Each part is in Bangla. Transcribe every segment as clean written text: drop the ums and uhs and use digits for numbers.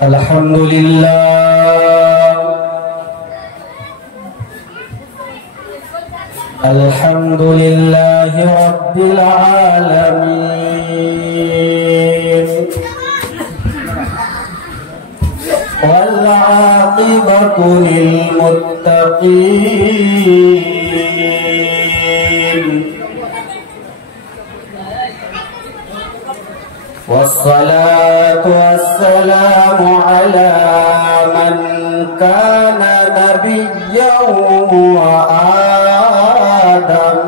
Alhamdulillah, alhamdulillahi rabbil alamin, wal 'aqibatu lil muttaqin, wassalatu wassalamu ala man kana nabiyyan wa adam,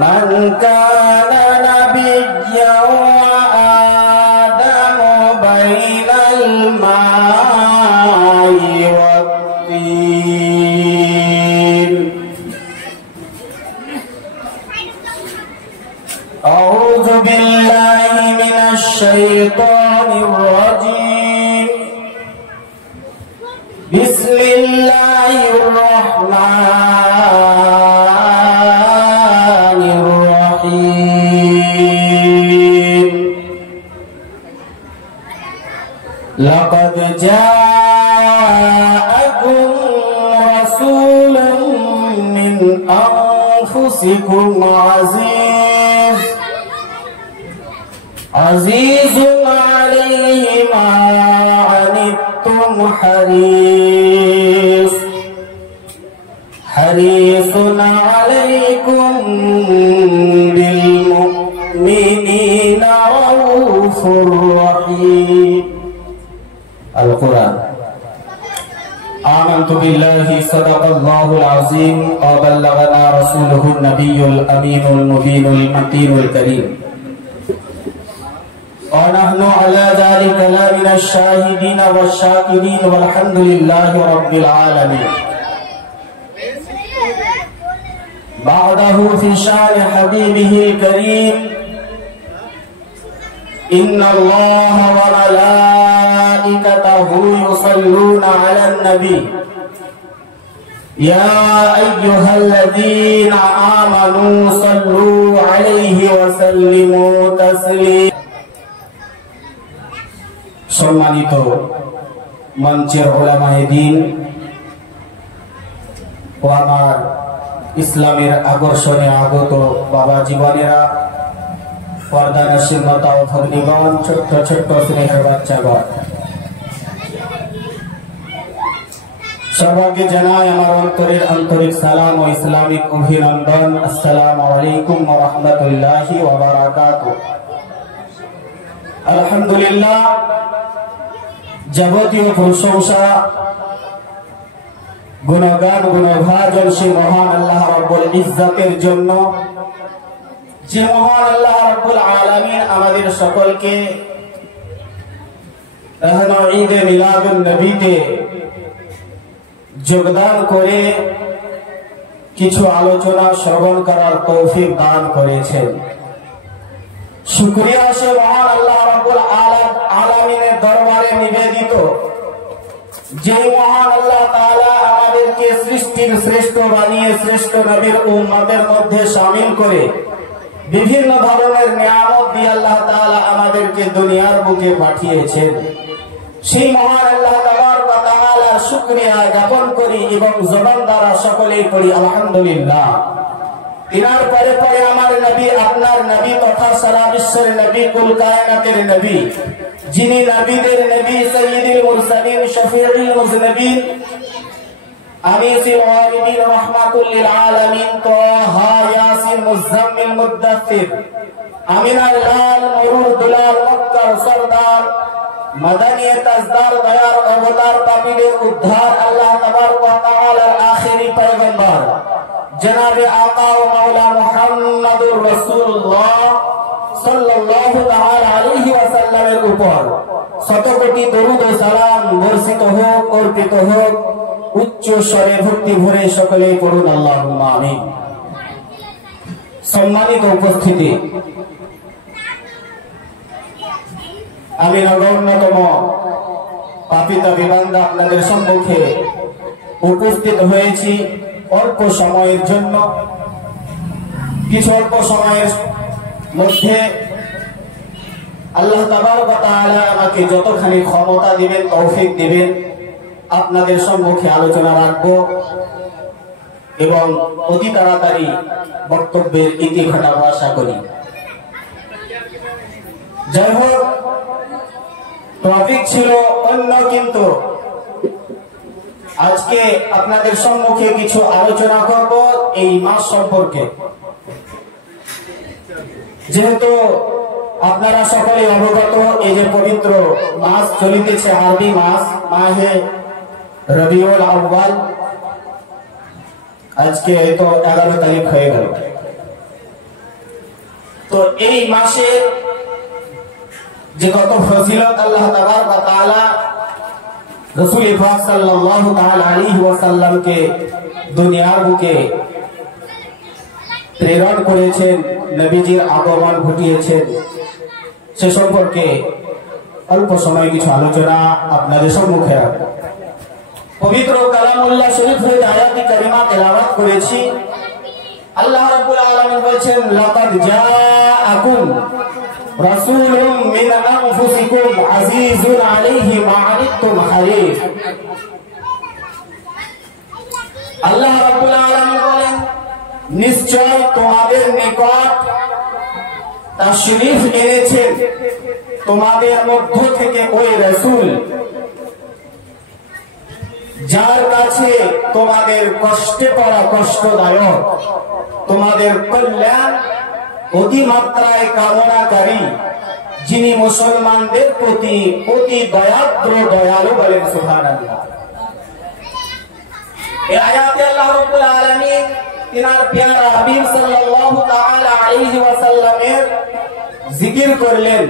man kana nabiyyan wa adam bainal ma'i wat tin. A'udzu billahi minasy syaithanir rajim. Bismillahirrahmanirrahim. Laqad ja'akum rasulun min anfusikum azizun alayhi ma anittum harisun alaykum bil mu'minina raufur rahim. Al-Quran. Amantu billahi sadaqallahul azim wa ballaghana rasuluhun nabiyyul aminul mubinul matinul karim. ونحن على ذلك لا من الشاهدين والشاكرين والحمد لله رب العالمين. بعده في شان حبيبه الكريم إن الله وملائكته يصلون على النبي يا أيها الذين آمنوا صلوا عليه وسلموا تسليما. সম্মানিত মঞ্চের উলামায়ে দ্বীন ও আমার ইসলামের আকর্ষণে আগত বাবা জীবনেরা, পর্দানশীল মাতা ও ভগ্নীগণ, ছোট্ট ছোট্ট স্নেহের বাচ্চাগণ, সবাইকে জানাই আমার অন্তরের আন্তরিক সালাম ও ইসলামিক অভিনন্দন। আসসালামু আলাইকুম ওয়া রাহমাতুল্লাহি ওয়া বারাকাতুহু। আলহামদুলিল্লাহ, যাবতীয় প্রশংসা গুণগান গুণভাজন সেই মহান আল্লাহ রাব্বুল ইজ্জতের জন্য, যে মহান আল্লাহ রাব্বুল আলামিন আমাদের সকলকে ঈদে মিলাদুন নবীতে যোগদান করে কিছু আলোচনা শ্রবণ করার তৌফিক দান করেছেন। শুকরিয়া সে মহান আল্লাহ রাব্বুল আলামিনের দরবারে নিবেদিত, যে মহান আল্লাহ তাআলা আমাদেরকে সৃষ্টির শ্রেষ্ঠ বানিয়ে শ্রেষ্ঠ নবীর উম্মতের মধ্যে শামিল করে বিভিন্ন ধরনের নিয়ামত দিয়ে আল্লাহ তাআলা আমাদেরকে দুনিয়ার বুকে পাঠিয়েছেন। সেই মহান আল্লাহ তাবারক ওয়া তাআলার শুকরিয়া জ্ঞাপন করি এবং জবান দ্বারা সকলেই পড়ি আলহামদুলিল্লাহ। ইনার পরে পরে আমার নবী, আপনার নবী তথা সারা বিশ্বের নবী, কুল কায়নাতের নবী, যিনি নবীদের নবী, সাইয়্যিদুল মুরসালিন, শফিউল মুযনিবিন, আনিসুল ওয়ারিদিন, রাহমাতুল লিল আলামিন, তাহা, ইয়াসিন, মুজাম্মিল, মুদ্দাসসির, আমিনার লাল, মরুর দুলাল, মক্কার সরদার, মাদানী তাজদার, দয়ার অবতার, পাপীদের উদ্ধার, আল্লাহ তাবারক ওয়া তাআলার আখেরি পয়গম্বর জনাবে আকা ও মাওলা মুহাম্মাদুর রাসূলুল্লাহ সাল্লাল্লাহু তাআলা আলাইহি ওয়াসাল্লামের উপর শত কোটি দরুদ ও সালাম বর্ষিত হোক, অর্পিত হোক। উচ্চ স্বরে ভক্তি ভরে সকলেই পড়ুন আল্লাহুম্মা আমিন। সম্মানিত উপস্থিতি, আমি নগণ্যতম পাপিত বিবান্দা আপনাদের সম্মুখে উপস্থিত হয়েছি অল্প সময়ের জন্য। কিছু অল্প সময়ের মধ্যে আল্লাহ তাবারক ওয়া তাআলা আমাকে যতখানি ক্ষমতা দিবেন, তৌফিক দিবেন, আপনাদের সম্মুখে আলোচনা রাখবো এবং অতি তাড়াতাড়ি বক্তব্যের ইতি ঘটাবো আশা করি। যাই হোক, টপিক ছিল অন্য, কিন্তু আজকে আপনাদের সম্মুখে কিছু আলোচনা করব এই মাস সম্পর্কে। যেহেতু আপনারা সকলে অবগত, এই যে পবিত্র মাস চলিতেছে, আরবি মাস মাহে রবিউল আউয়াল, আজকে তো 11 তারিখ হয়ে গেল। তো এই মাসে যে কত ফজিলত আল্লাহ তাবারক ওয়া তাআলা রাসূল পাক সাল্লাল্লাহু তাআলা আলাইহি ওয়াসাল্লামকে দুনিয়ার বুকে প্রেরণ করেছেন, নবীজির আগমন ঘটিয়েছেন, সে সম্পর্কে অল্প সময় কিছু আলোচনা আপনাদের সম্মুখে রাখব। পবিত্র কালামুল্লাহ শরীফ হতে আয়াত কারিমা তেলাওয়াত করেছি। আল্লাহ রাব্বুল আলামিন বলেছেন, লাকাদ জাআকুম রাসূলুম মিন আনফুসিকুম আজিজুন আলাইহি মা আনিতুম হারিস। আল্লাহ রাব্বুল আলামিন বলেন, নিশ্চয় তোমাদের নিকট তাশরীফ এনেছেন তোমাদের মধ্য থেকে ওই রাসূল, যার কাছে তোমাদের কষ্টে পড়া কষ্টদায়ক, তোমাদের কল্যাণ অতিমাত্রায় কামনাকারী, যিনি মুসলমানদের প্রতি অতি দয়াদ্র দয়ালু। বলেন সুবহানাল্লাহ। এই আয়াতে আল্লাহ রাব্বুল আলামিন তিনার প্যারা হাবিব সাল্লাল্লাহু তাআলা আলাইহি ওয়াসাল্লামের জিকির করলেন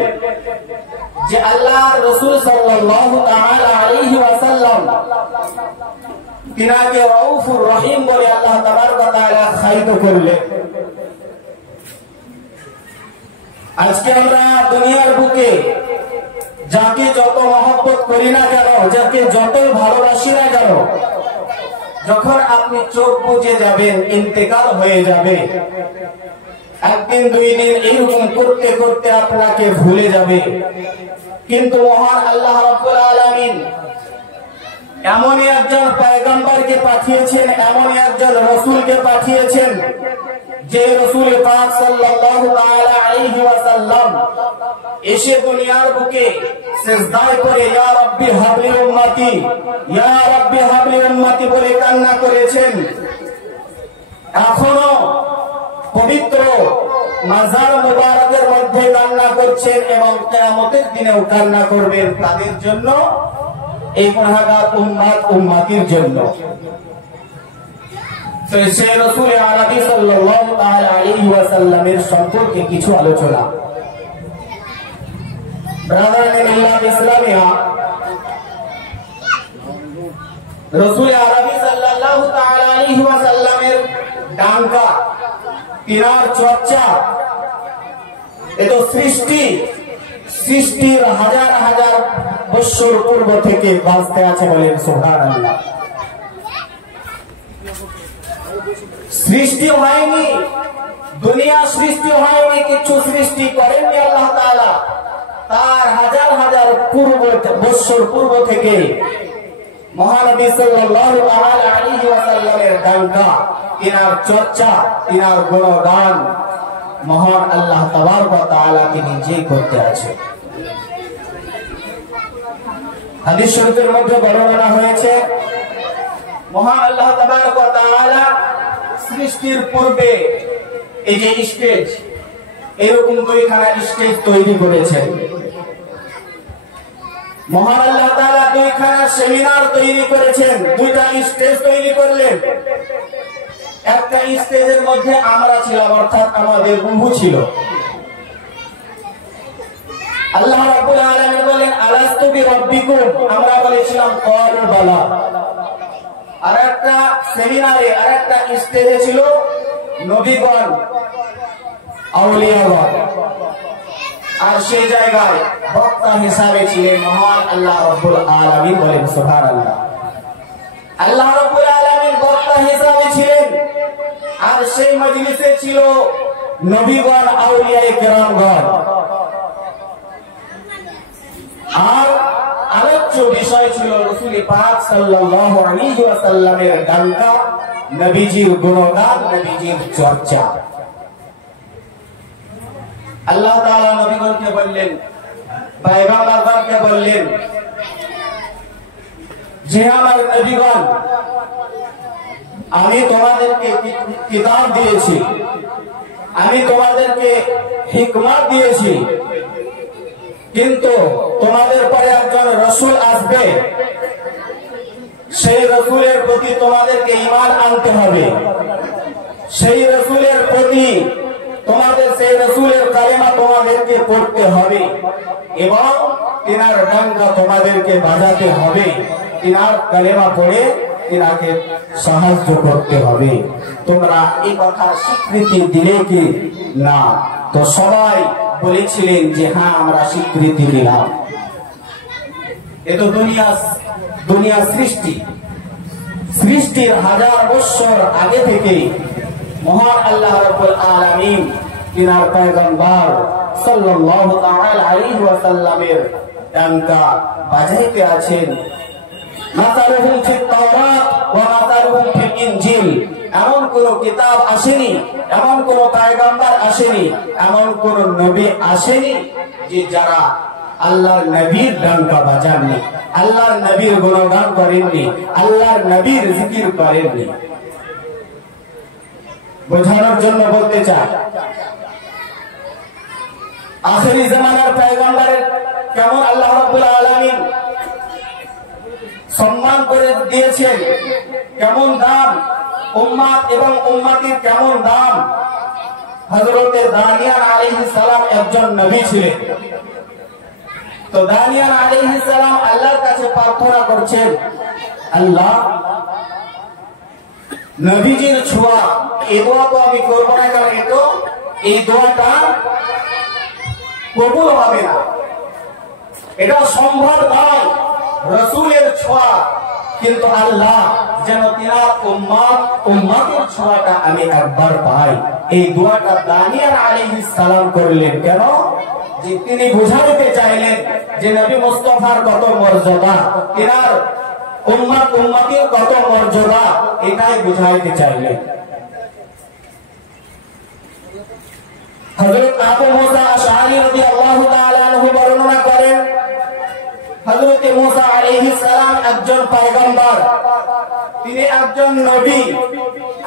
যে আল্লাহর রাসূল সাল্লাল্লাহু তাআলা আলাইহি ওয়াসাল্লাম তিনাকে রাউফুর রহিম বলে আল্লাহ তাবারক ওয়া তাআলা খাইত করলেন। আজকে আমরা দুনিয়ার বুকে যাকে যত মহব্বত করি না কেন, যাকে যত ভালোবাসি না কেন, যখন আপনি চোখ বুজে যাবেন, ইন্তেকাল হয়ে যাবে, একদিন দুই দিন এরকম করতে করতে আপনাকে ভুলে যাবে। কিন্তু মহান আল্লাহ রাব্বুল আলামিন এমন একজন পয়গম্বরকে পাঠিয়েছেন, এমন একজন রাসূলকে পাঠিয়েছেন, যে রাসূল পাক সাল্লাল্লাহু তাআলা আলাইহি ওয়াসাল্লাম এসে দুনিয়ার বুকে সিজদায় পড়ে ইয়া রাব্বি হাবলি উম্মতি, ইয়া রাব্বি হাবলি উম্মতি বলে কান্না করেছেন। এখনো পবিত্র মাজার মুবারকের মধ্যে কান্না করছেন এবং কিয়ামতের দিনেও কান্না করবেন তাদের জন্য, এই গুনাহগার উম্মত উম্মতির জন্য। তো সেই রাসূল আরবি সাল্লাল্লাহু তাআলা আলাইহি ওয়াসাল্লামের সম্পর্কে কিছু আলোচনা। ব্রাদার ইন মিল্লাত ইসলামিয়া, রাসূল আরবি সাল্লাল্লাহু তাআলা আলাইহি ওয়াসাল্লামের ডাঙ্কা, তিনার চর্চা, এ তো সৃষ্টির হাজার হাজার বছর পূর্ব থেকে বাঁচতে আছে। বলেন সুবহানাল্লাহ। সৃষ্টি হয়নি, দুনিয়া সৃষ্টি হয়নি, কিছু সৃষ্টি করেননি আল্লাহ তাআলা। তার হাজার হাজার বছর পূর্ব থেকে মহানবী সাল্লাল্লাহু তাআলা আলাইহি ওয়াসাল্লামের ডাঙ্কা, তিনার চর্চা, তিনার গুণগান মহান আল্লাহ তাবারক ওয়া তাআলা তিনি নিজেই করতে আছে। হাদিস শরীফের মধ্যে বর্ণনা হয়েছে, মহান আল্লাহ তাবারক ওয়া তাআলা সৃষ্টির পূর্বে এই যে স্টেজ, এরকম দুইখানা স্টেজ তৈরি করেছেন। মহান আল্লাহ তাআলা দুইখানা সেমিনার তৈরি করেছেন, দুইটা স্টেজ তৈরি করলেন। একটা স্টেজের মধ্যে আমরা ছিলাম, অর্থাৎ আমাদের রূহ ছিল। আল্লাহ রাব্বুল আলামিন বলেন, আলাস্তু বিরাব্বিকুম, আমরা বলেছিলাম ক্বালু বালা। আরেকটা সেমিনারে, আরেকটা স্টেজে ছিল নবীগণ, আউলিয়াগণ, আর সেই জায়গায় বক্তা হিসাবে ছিলেন মহান আল্লাহ রাব্বুল আলামিন। বলেন সুবহানাল্লাহ। আল্লাহ রাব্বুল আলামিন বক্তা হিসাবে ছিলেন, আর সেই মজলিসে ছিল নবীগণ, আউলিয়ায়ে কেরামগণ। আর আলোচ্য বিষয় ছিল রাসূল পাক সাল্লাল্লাহু আলাইহি ওয়াসাল্লামের ডাঙ্কা, নবীজির গুণগান, নবীজির চর্চা। আল্লাহ তাআলা নবীগণকে বললেন, পয়গম্বরগণকে বললেন যে আমার নবীগণ, আমি তোমাদেরকে কিতাব দিয়েছি, আমি তোমাদেরকে হিকমত দিয়েছি, কিন্তু তোমাদের পরে একজন রাসূল আসবে, সেই রাসূলের প্রতি তোমাদেরকে ঈমান আনতে হবে, সেই রাসূলের প্রতি তোমাদের সেই রাসূলের কালেমা তোমাদেরকে পড়তে হবে এবং তিনার ডাঙ্কা তোমাদেরকে বাজাতে হবে, তিনার কালেমা পড়ে তিনাকে সাহায্য করতে হবে। তোমরা এই কথা স্বীকৃতি দিলে কি না? তো সবাই বলেছিলেন যে হ্যাঁ, আমরা স্বীকৃতি দিলাম। এ তো দুনিয়া সৃষ্টির হাজার বছর আগে থেকে মহান আল্লাহ রাব্বুল আলামিন তিনার পয়গম্বর সাল্লাল্লাহু তাআলা আলাইহি ওয়াসাল্লামের ডাঙ্কা বাজাইতে আছেন। মাসালুহুম ফিত তাওরাত ওয়া মাসালুহুম ফিল ইনজিল। এমন কোন কিতাব আসেনি, এমন কোন পয়গম্বর আসেনি, এমন কোন নবী আসেনি যে যারা আল্লাহর নবীর ডাঙ্কা বাজাননি, আল্লাহর নবীর গুণগান করেননি, আল্লাহর নবীর জিকির করেননি। বোঝানোর জন্য বলতে চাই, আখিরি জামানার পয়গম্বরের কেমন আল্লাহ রাব্বুল আলামিন সম্মান করে দিয়েছেন, কেমন দাম, উম্মত এবং উম্মতির কেমন দাম। হযরতে দানিয়াল আলাইহিস সালাম একজন নবী ছিলেন। তো দানিয়াল আলাইহিস সালাম আল্লাহর কাছে প্রার্থনা করছেন, আল্লাহ, নবীজির ছোঁয়া, এই দোয়া তো আমি করবো না, কারণ এই দোয়াটা কবুল হবে না, এটা সম্ভব নয়, রাসূলের ছোঁয়া। কিন্তু আল্লাহ যেন তিনার উম্মতের ছোঁয়াটা আমি একবার পাই, এই দোয়াটা দানিয়াল আলাইহিস সালাম করলেন। কেন? যে তিনি বুঝাইতে চাইলেন যে নবী মুস্তাফার কত মর্যাদা, তিনার উম্মতের কত মর্যাদা, এটাই বুঝাইতে চাইলেন। হযরত আবু মুসা আশআরী রাদিয়াল্লাহু তাআলা আনহু বর্ণনা করেন, হযরত মুসা আলাইহিস সালাম একজন পয়গম্বর, তিনি একজন নবী।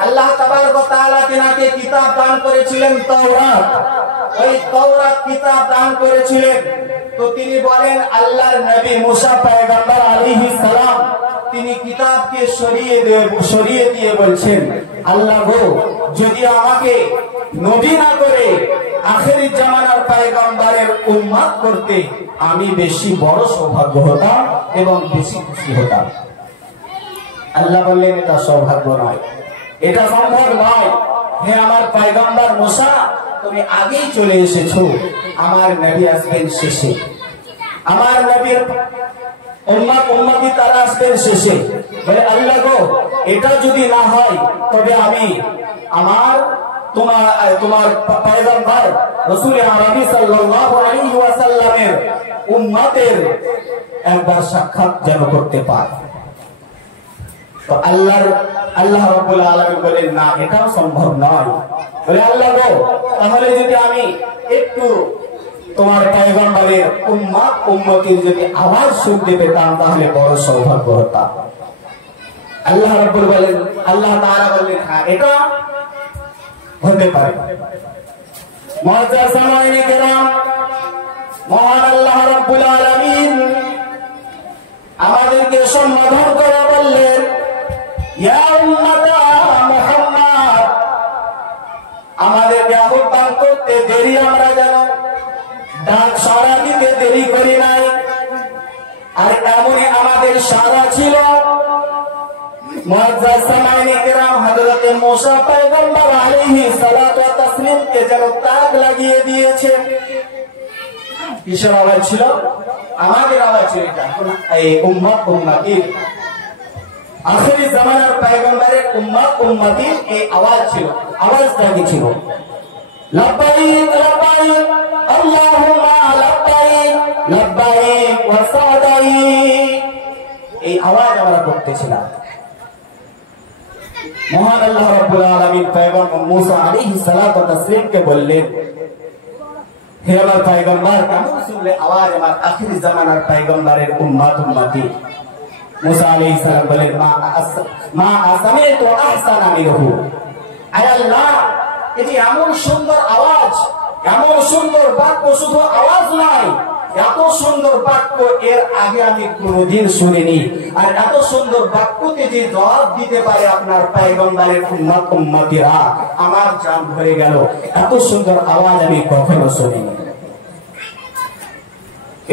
আল্লাহ তাবারক ওয়া তাআলা তিনাকে কিতাব দান করেছিলেন তাওরাত, ওই তাওরাত কিতাব দান করেছিলেন। তো তিনি বলেন, আল্লাহর নবী মুসা পয়গম্বর আলাইহিস সালাম তিনি কিতাবকে সরিয়ে দিয়ে বলছেন, আল্লাহ গো, যদি আমাকে নবী না করে আখিরি জামানার পয়গম্বরের উম্মত করতে, আমি বেশি বড় সৌভাগ্য হতাম এবং বেশি খুশি হতাম। আল্লাহ বললেন, এটা সৌভাগ্য নয়, এটা সম্ভব নয়। হে আমার পয়গম্বর মুসা, তুমি আগেই চলে এসেছো, আমার নবী আসবেন শেষে, আমার নবীর উম্মতি তারা আসবেন শেষে। বলে, আল্লাহ গো, এটা যদি না হয় তবে আমি তোমার পয়গম্বর রাসূল আরবি সাল্লাল্লাহু আলাইহি ওয়াসাল্লামের উম্মতের একবার সাক্ষাৎ যেন করতে পারি। তো আল্লাহ রাব্বুল আলামিন বলেন, না, এটাও সম্ভব নয়। বলে, আল্লাহ গো, তাহলে যদি আমি একটু তোমার পয়গম্বরের উম্মতির যদি আওয়াজ শুনতে পেতাম, তাহলে বড় সৌভাগ্য হতাম। আল্লাহ তাআলা বললেন, হ্যাঁ, এটা হতে পারে। মুআজ্জাজ সামাঈন কিরাম, মহান আল্লাহ রাব্বুল আলামিন আমাদেরকে সম্বোধন করে বললেন, ইয়া উম্মাতা মুহাম্মদ, আমাদেরকে আহ্বান করতে দেরি আমরা যেন ডাক সাড়া দিতে দেরি করি নাই। আর এমনই আমাদের সাড়া ছিল। মুআজ্জাজ সামাঈন কিরাম, হযরত মুসা পয়গম্বর আলাইহিস সালাতু ওয়া তাসলিমকে যেন তাক লাগিয়ে দিয়েছে। কিসের আওয়াজ ছিল? আমাদের আওয়াজ ছিল। এটা এই উম্মতির, আখিরি জামানার পয়গম্বরের উম্মতির এই আওয়াজ ছিল, আওয়াজটা কি ছিল? লাব্বাইক লাব্বাইক এই আওয়াজ আমরা করতেছিলাম। মহান আল্লাহ রাব্বুল আলামিন পয়গম্বর মুসা আলাইহিস সালাতু ওয়াস তাসলিমকে বললেন, হে আমার পয়গম্বর, কেমন শুনলে আওয়াজ আমার আখির জামানার পয়গম্বরের উম্মতি। মুসা আলাইহিস সালাম বলেন, মা আসামিতু আহসানা মিনহু। আয় আল্লাহ, এটি এমন সুন্দর আওয়াজ, এমন সুন্দর বাক্য, শুধু আওয়াজ নয়, এত সুন্দর বাক্য এর আগে আমি কোনদিন শুনিনি। আর এত সুন্দর বাক্যকে যে জবাব দিতে পারে আপনার পয়গম্বরের উম্মতিরা, আমার জান ভরে গেল। এত সুন্দর আওয়াজ আমি কখনো শুনিনি।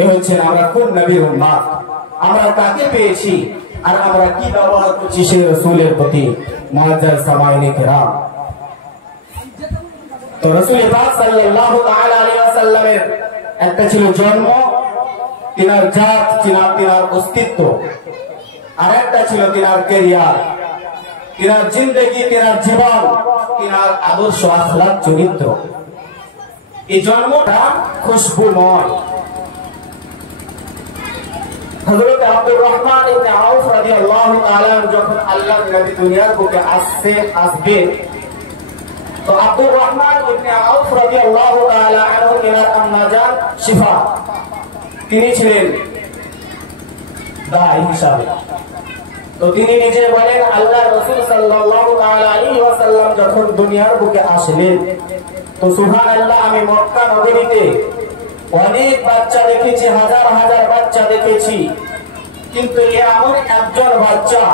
এ হচ্ছে আমরা কোন নবীর উম্মত, আমরা কাকে পেয়েছি, আর আমরা কি ব্যবহার করছি সেই রাসূলের প্রতি। মুআজ্জাজ সামাইনে কেরাম, তো রাসূল পাক সাল্লাল্লাহু তাআলা আলাইহি ওয়াসাল্লামের একটা ছিল জন্ম, তিনার জাত, তিনার অস্তিত্ব, আর একটা ছিল তিনার ক্যারিয়ার, তিনার জিন্দেগি, তিনার জীবন, তিনার আদর্শ, আখলাক, চরিত্র। এই জন্মটা খুশবুময়। হযরত আব্দুর রহমান ইবনে আউফ রাদিয়াল্লাহু তাআলা যখন আল্লাহর নবী দুনিয়ার বুকে আসবে, তো আব্দুর রহমান ইবনে আউফ রাদিয়াল্লাহু তাআলা আনহু তিনার আম্মা জান শিফা, তিনি ছিলেন দাঈ হিসাবে। তো তিনি নিজে বলেন, আল্লাহ রাসূল সাল্লাল্লাহু আলাইহি ওয়াসাল্লাম যখন দুনিয়ার বুকে আসলেন, তো সুবহানাল্লাহ, আমি মক্কা নগরীতে অনেক বাচ্চা দেখেছি, হাজার হাজার বাচ্চা দেখেছি, কিন্তু এমন একজন বাচ্চা,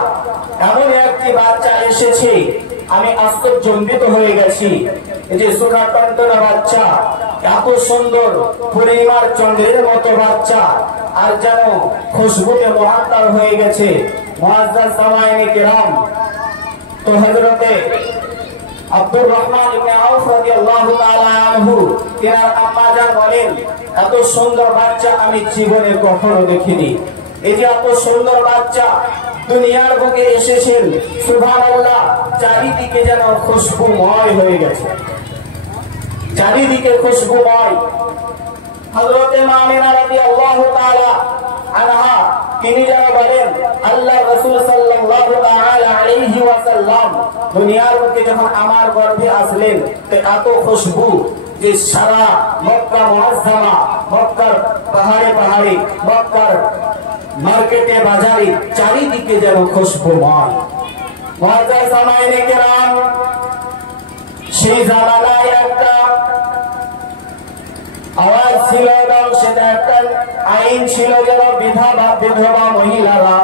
এমন একটি বাচ্চা এসেছে, আমি আশ্চর্যজনিত হয়ে গেছি। এই যে সুখাটন্তনা বাচ্চা, এত সুন্দর পূর্ণিমার চন্দ্রের মতো বাচ্চা, আর যেন খুশবুতে মুআত্তার হয়ে গেছে। মুআজ্জাজ সামাইনে কেরাম, তো হযরতে আব্দুর রহমান ইবনে আউফ রাদিয়াল্লাহু তাআলা আনহু তিনার আম্মা জান বলেন, এত সুন্দর বাচ্চা আমি জীবনে কখনো দেখিনি। এই যে এত সুন্দর বাচ্চা দুনিয়ার বুকে এসেছেন, সুবহানাল্লাহ, চারিদিকে যেন খুশবুময় হয়ে গেছে, চারিদিকে খুশবুময়। হযরতে আমিনা রাদিয়াল্লাহু তাআলা আনহা তিনি যেন বলেন, আল্লাহ রাসূল সাল্লাল্লাহু তাআলা আলাইহি ওয়াসাল্লাম দুনিয়ার বুকে যখন আমার গর্ভে আসলেন, তো এত খুশবু যে সারা মক্কা মুআজ্জামা, মক্কার পাহাড়ে পাহাড়ে, মক্কার মার্কেটে বাজারে চারিদিকে যেন খুশবুময়। মুআজ্জাজ সামাইনে কেরাম, সেই জামানায় একটা আওয়াজ ছিল এবং সেটা একটা আইন ছিল, যেন বিধবা মহিলারা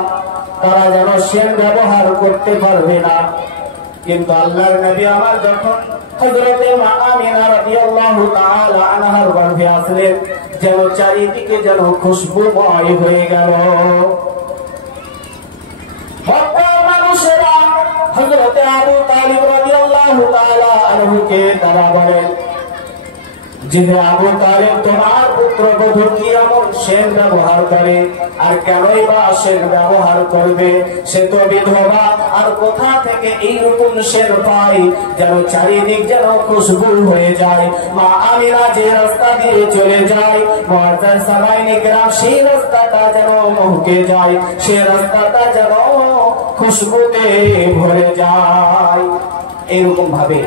তারা যেন সেন ব্যবহার করতে পারবে না। কিন্তু আল্লাহর নবী আমার যখন হযরতে মা আমিনা রাদিয়াল্লাহু তাআলা আনহার গর্ভে আসলেন, যেন চারিদিকে যেন খুশবুময় হয়ে গেল। মক্কার মানুষেরা হযরতে আবু তালিব রাদিয়াল্লাহু তাআলা আনহুকে তারা বলেন, যে আবু তালিব তোমার পুত্রবধূ কি এমন সেন ব্যবহার করে, আর কেনই বা সেন ব্যবহার করবে, সে তো বিধবা, আর কোথা থেকে এইরকম সেন পায় যেন চারিদিক যেন খুশবু হয়ে যায়। মা আমিনা যে রাস্তা দিয়ে চলে যায়, মুআজ্জাজ সামাইনে কেরাম, সেই রাস্তাটা যেন মহকে যায়, সে রাস্তাটা যেন খুশবুতে ভরে যায়। এরকম ভাবে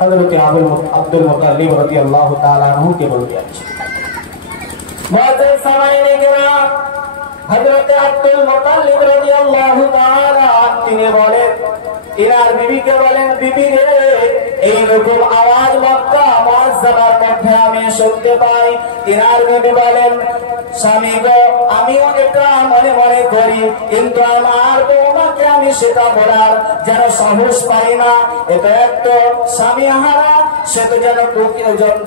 হযরত আব্দুল মুত্তালিব রাদিয়াল্লাহু তাআলা আনহু কে বলতে আছে। মুআজ্জাজ সামাইনে কেরাম, হযরত আব্দুল মুত্তালিব রাদিয়াল্লাহু তাআলা তিনি বলেন, ইনার বিবিকে বলেন, বিবি রে, এইরকম আওয়াজ মক্কা মুআজ্জামার মধ্যে আমি শুনতে পাই। ইনার বিবি বলেন, স্বামী গো, আমিও এটা মনে মনে করি, কিন্তু আমার বৌমাকে আমি সেটা বলার যেন সাহস পাই না। এটা একটা স্বামী হারা, সে তো যেন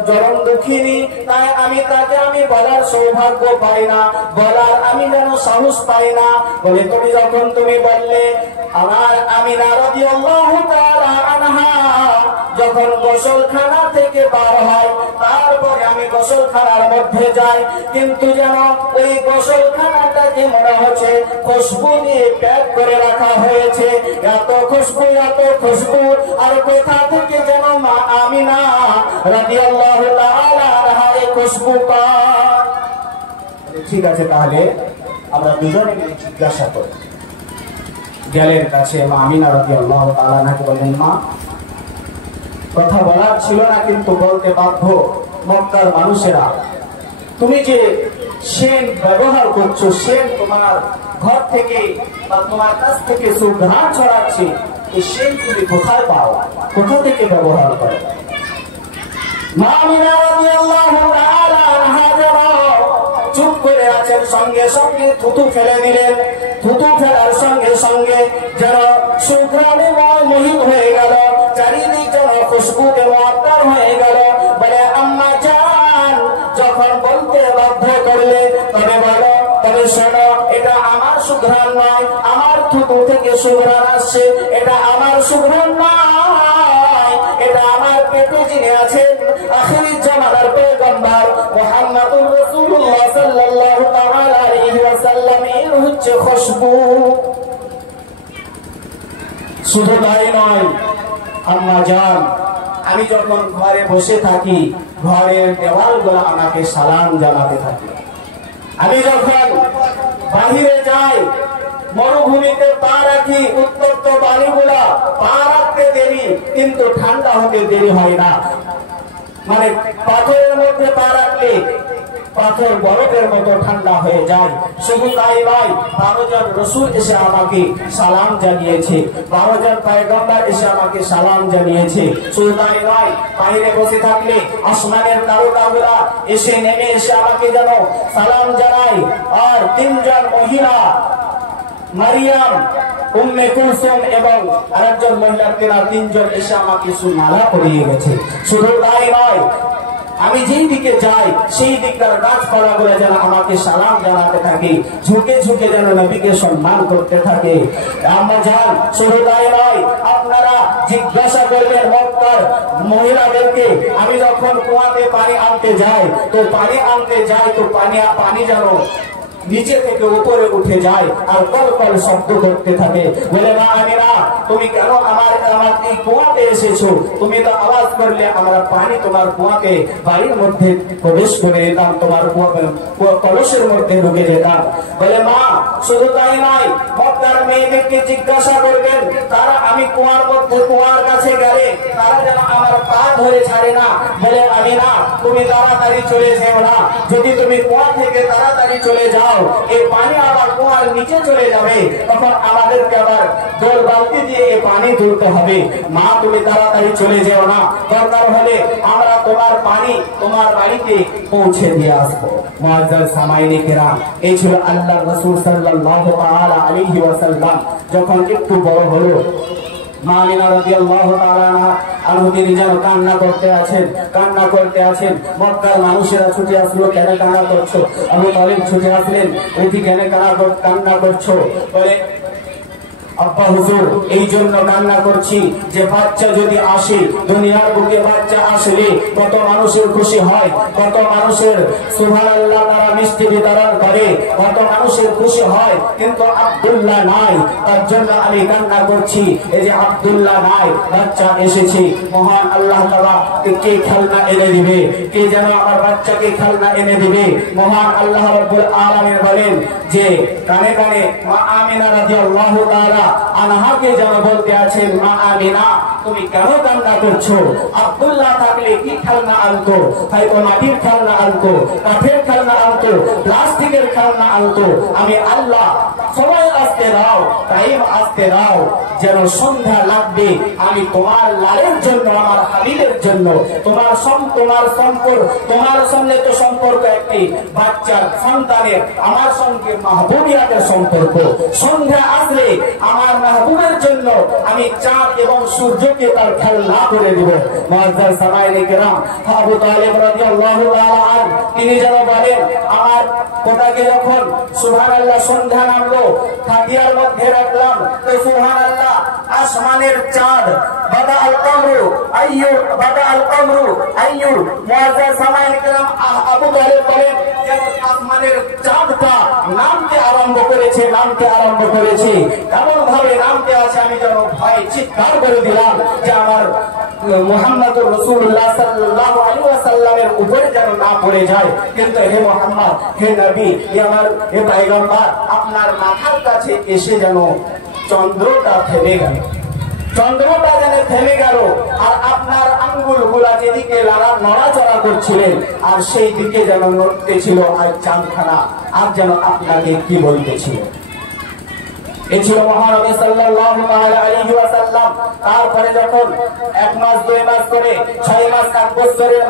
চরম দুঃখিনী, তাই আমি তাকে আমি বলার সৌভাগ্য পাই না, বলার আমি যেন সাহস পাই না। বলে তুমি যখন তুমি বললে, আমার আমিনা রাদিয়াল্লাহু তাআলা আনহা যখন গোসলখানা থেকে বার হয়, তারপরে আমি গোসলখানার মধ্যে যাই, কিন্তু যেন ওই গোসলখানাটাকে মনে হচ্ছে খুশবু দিয়ে প্যাক করে রাখা হয়েছে। এত খুশবু, এত খুশবু, আর কোথা থেকে যেন মা আমিনা রাদিয়াল্লাহু তাআলা আনহা এই খুশবু পায়। ঠিক আছে, তাহলে আমরা দুজনে মিলে জিজ্ঞাসা করি। গেলেন কাছে মা আমিনা রাদিয়াল্লাহু তাআলা আনহাকে বললেন, মা, কথা বলার ছিল না কিন্তু বলতে বাধ্য। মক্কার মানুষেরা, তুমি যে সেন ব্যবহার করছো, সেন তোমার ঘর থেকে বা তোমার কাছ থেকে সুঘ্রাণ ছড়াচ্ছে, এই সেন তুমি কোথায় পাও, কোথা থেকে ব্যবহার করো? মা আমিনা রাদিয়াল্লাহু তাআলা আনহা চুপ করে আছেন, সঙ্গে সঙ্গে থুতু ফেলে দিলেন। থুতু ফেলার সঙ্গে সঙ্গে যেন সুঘ্রাণে মোহিত হয়ে গেল, চারিদিক যেন খুশবুতে মুআত্তার হয়ে গেল। বলে, আম্মা জান, যখন বলতে বাধ্য করলে তবে বলো, তবে শোনো, এটা আমার সুঘ্রাণ নয়, আমার থুতু থেকে সুঘ্রাণ আসছে, এটা আমার সুঘ্রাণ নয়, এটা আমার পেটে যিনি আছেন আখিরি জামানার পয়গম্বর মুহাম্মদুর রাসূলুল্লাহ সাল্লাল্লাহু তাআলা আলাইহি ওয়াসাল্লাম, এর হচ্ছে খুশবু। শুধু তাই নয় আম্মা জান, আমি যখন ঘরে বসে থাকি, ঘরের দেওয়ালগুলো আমাকে সালাম জানাতে থাকে। আমি যখন বাহিরে যাই, মরুভূমিতে পা রাখি, উত্তপ্ত বালিগুলা পা রাখতে দেরি, কিন্তু ঠান্ডা হতে দেরি হয় না। মানে পাথরের মধ্যে পা রাখলে পাথর বরফের মতো ঠান্ডা হয়ে যায়। শুধু তাই নয়, 12 জন রাসূল এসে আমাকে সালাম জানিয়েছে, 12 জন পয়গম্বর এসে আমাকে সালাম জানিয়েছে। শুধু তাই নয়, বাইরে বসে থাকলে আসমানের তারকাগুলা এসে নেমে এসে আমাকে যেন সালাম জানায়। আর 3 জন মহিলা, মারিয়াম, উম্মে কুলসুম এবং আরেকজন মহিলা, 3 জন এসে আমাকে সুমালা পরিয়ে গেছে। শুধু তাই নয়, আমি যেই দিকে যাই সেই দিকটার গাছপালাগুলো যেন আমাকে সালাম জানাতে থাকে, ঝুঁকে ঝুঁকে যেন নবীকে সম্মান করতে থাকে। আমরা যান, শুধু তাই নয়, আপনারা জিজ্ঞাসা করবেন মক্কার মহিলাদেরকে, আমি যখন কুয়াতে পানি আনতে যাই তো পানি যেন নিচে থেকে উপরে উঠে যায় আর কল কল শব্দ করতে থাকে। বলে, মা আমিনা, তুমি কেন আমার এই কুয়াতে এসেছো? তুমি তো আওয়াজ করলে আমরা পানি তোমার কুয়াতে বাড়ির মধ্যে প্রবেশ করে যেতাম, তোমার কলসের মধ্যে ঢুকে যেতাম। বলে, মা, শুধু তাই নয়, মক্কার মেয়েদেরকে জিজ্ঞাসা করবেন, তারা আমি কুয়ার কাছে গেলে তারা যেন আমার পা ধরে ছাড়ে না। বলে, আমিনা, তুমি তাড়াতাড়ি চলে যেও না, যদি তুমি কুয়া থেকে তাড়াতাড়ি চলে যাও, এই পানি আবার কুয়ার নিচে চলে যাবে, তখন আমাদেরকে আবার দোল বালতি দিয়ে এই পানি তুলতে হবে। মা, তুমি তাড়াতাড়ি চলে যেও না, দরকার হলে আমরা তোমার পানি তোমার বাড়িতে পৌঁছে দিয়ে আসবো। মুআজ্জাজ সামাইনে কেরাম, এই ছিল আল্লাহর রাসূল সাল্লাল্লাহু তাআলা আলাইহি ওয়াসাল্লাম যখন একটু বড় হলো, মা আমিনা রাদিয়াল্লাহু তাআলা আনহা তিনি যেন কান্না করতে আছেন। মক্কার মানুষেরা ছুটে আসলো, কেন কান্না করছো? আবু তালিব ছুটে আসলেন, এটি কেন কান্না করছো? বলে, আব্বা হুজুর, এই জন্য কান্না করছি যে বাচ্চা যদি আসে, দুনিয়ার বুকে বাচ্চা আসলে কত মানুষের খুশি হয়, কত মানুষের সুবহানাল্লাহ তারা মিষ্টি বিতরণ করে, কত মানুষের খুশি হয়, কিন্তু আব্দুল্লাহ নাই, তার জন্য আমি কান্না করছি। এই যে আব্দুল্লাহ নাই, বাচ্চা এসেছে, মহান আল্লাহ তাআলা কে খেলনা এনে দিবে, কে যেন আমার বাচ্চাকে খেলনা এনে দিবে। মহান আল্লাহ রাব্বুল আলামিন বলেন যে কানে কানে মা আমিনা রাদিয়াল্লাহু তাআলা আনহাকে যেন বলতে আছেন, মা আমিনা, তুমি কেন কান্না করছো? আব্দুল্লাহ থাকলে কি খেলনা আনতো? হয়তো মাটির খেলনা আনতো, কাঠের খেলনা আনতো, প্লাস্টিকের খেলনা আনতো। আমি আল্লাহ সময় আসতে দাও, টাইম আসতে দাও, যেন সন্ধ্যা লাগবে, আমি তোমার লালের জন্য, আমার হাবিবের জন্য, তোমার সঙ্গে তো সম্পর্ক একটি বাচ্চার সন্তানের, আমার সঙ্গে মাহবুবিয়াতের সম্পর্ক। সন্ধ্যা আসলে আমার মাহবুবের জন্য আমি চাঁদ এবং সূর্যকে তার খেলনা করে দিব। মুআজ্জাজ সামাইনে কেরাম, আবু তালিব রাদিয়াল্লাহু তাআলা আনহু তিনি যেন বলেন, আমার কোটাকে যখন সুবহানাল্লাহ সন্ধ্যা নামলো, হাতিয়ার মধ্যে রাখলাম, তো সুবহানাল্লাহ আসমানের চাঁদ, বাদা আল কমরু আইয়ুর। মুআজ্জাজ সামাইনে কেরাম, আবু তালিব বলেন, যেন আসমানের চাঁদটা নামতে আরম্ভ করেছে, এমন ভাবে নামতে আছে, আমি যেন ভয় চিৎকার করে দিলাম যে আমার মুহাম্মদুর রাসূলুল্লাহ সাল্লাল্লাহু আলাইহি ওয়াসাল্লামের উপরে যেন না পড়ে যায়। কিন্তু হে মুহাম্মদ, হে নবী, হে পয়গম্বর, আপনার মাথার কাছে এসে যেন চন্দ্রটা থেমে গেল, চন্দ্রটা যেন থেমে গেল, আর আপনার আঙ্গুলগুলা যেদিকে নড়াচড়া করছিলেন আর সেই দিকে যেন নড়তেছিল আর চাঁদখানা, আর যেন আপনাকে কি বলতেছিল। এই ছিল মহানবী সাল্লাল্লাহু আলাইহি ওয়াসাল্লাম। তারপরে যখন 1 মাস 2 মাস করে 6 মাস 1 বছরের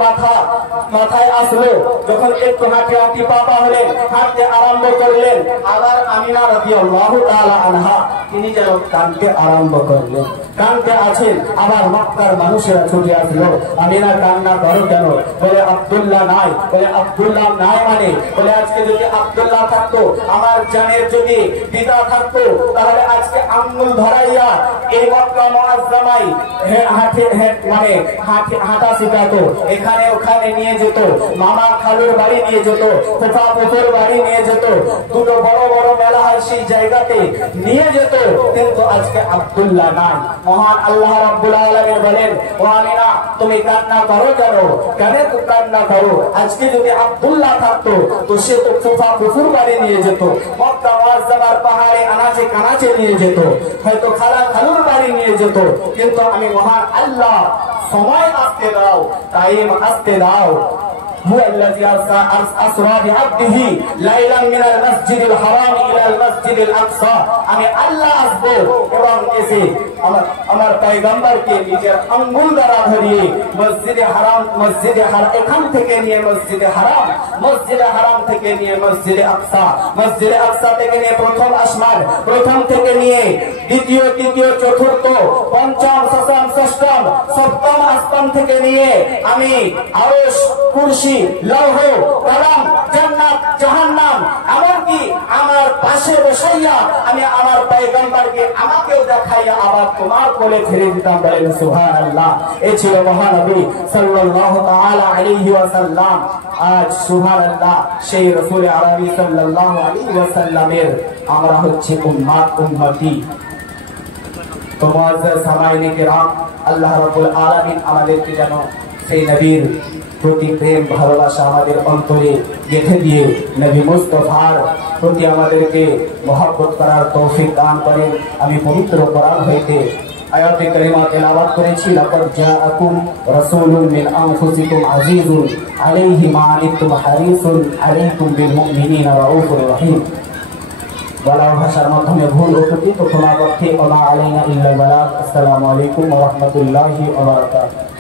মাথায় আসলো, যখন একটু হাঁটি পাপা হলেন, হাঁটতে আরম্ভ করলেন, আবার আমিনা রাদিয়াল্লাহু তাআলা আনহা তিনি যেন কাঁদতে আরম্ভ করলেন। কাঁদতে আছেন, আবার মক্কার মানুষেরা ছুটে আসলো, আমিনা কান্না করো কেন? বলে আব্দুল্লাহ নাই। বলে আব্দুল্লাহ নাই মানে? বলে আজকে যদি আব্দুল্লাহ থাকতো, আমার জানের যদি পিতা থাকতো, তাহলে আজকে আঙ্গুল ধরাইয়া এই মক্কা মুআজ্জামায় মানে হাঁটা শেখাতো, এখানে ওখানে নিয়ে যেত, মামা খালুর বাড়ি নিয়ে যেত, ফুফা ফুফুর বাড়ি নিয়ে যেত, দুটো বড় বড় মেলা হয় সেই জায়গাতে নিয়ে যেত। কিন্তু আজকে আব্দুল্লাহ নাই। মহান আল্লাহ রাব্বুল আলামিন বলেন, ও আমিনা তুমি কান্না করো কেন? কেন তো কান্না করো? আজকে যদি আব্দুল্লাহ থাকতো তো সে তো ফুফা ফুফুর বাড়ি নিয়ে যেত, মক্কা মুআজ্জামার পাহাড়ে আনাচে কানাচে নিয়ে যেত, হয়তো খালা খালুর বাড়ি নিয়ে যেত। কিন্তু আমি মহান আল্লাহ সময় আসতে দাও, টাইম আসতে দাও। هو الذي أسرى بعبده ليلا من المسجد الحرام إلى المسجد الأقصى। আমি আল্লাহ আসবো এবং এসে আমার পয়গম্বরকে নিজের আঙ্গুল দ্বারা ধরিয়ে মসজিদে হারাম এখান থেকে নিয়ে মসজিদে হারাম থেকে নিয়ে মসজিদে আকসা থেকে নিয়ে প্রথম আসমান, প্রথম থেকে নিয়ে দ্বিতীয় তৃতীয় চতুর্থ পঞ্চম ষষ্ঠ ষষ্ঠম সপ্তম আসমান থেকে নিয়ে আমি আরশ, কুরসি, লৌহ, কলম, জান্নাত, জাহান্নাম, এমনকি আমার পাশে বসাইয়া আমি আমার পয়গম্বরকে আমাকেও দেখাইয়া আবার তোমার কোলে ছেড়ে দিতাম। বলেন সুবহানাল্লাহ। এই ছিল মহানবী সাল্লাল্লাহু তাআলা আলাইহি ওয়াসাল্লাম। আজ সুবহানাল্লাহ সেই রাসূল আরবি সাল্লাল্লাহু আলাইহি ওয়াসাল্লামের আমরা হচ্ছে উম্মতি। তো মুআজ্জাজ সামাইনে কিরাম, আল্লাহ রাব্বুল আলামিন আমাদেরকে যেন সেই নবীর প্রতি প্রেম ভালোবাসা আমাদের অন্তরে গেঁথে দিয়ে নবী মুস্তাফার প্রতি আমাদেরকে মহব্বত করার তৌফিক দান করেন। আমি পবিত্র কোরআন হইতে আয়াতে কারিমা তেলাওয়াত করেছি, লাকাদ জাআকুম রাসূলুম মিন আনফুসিকুম আজিজুন আলাইহি মা আনিতুম হারিসুন আলাইকুম বিল মুমিনিনা রাউফুর রহিম। বাংলা ভাষার মাধ্যমে ভুল ত্রুটি তো ক্ষমা করতে ওয়া আলাইনা ইল্লাল বালাগ। আসসালামু আলাইকুম ওয়া রাহমাতুল্লাহি ওয়া বারাকাতুহু।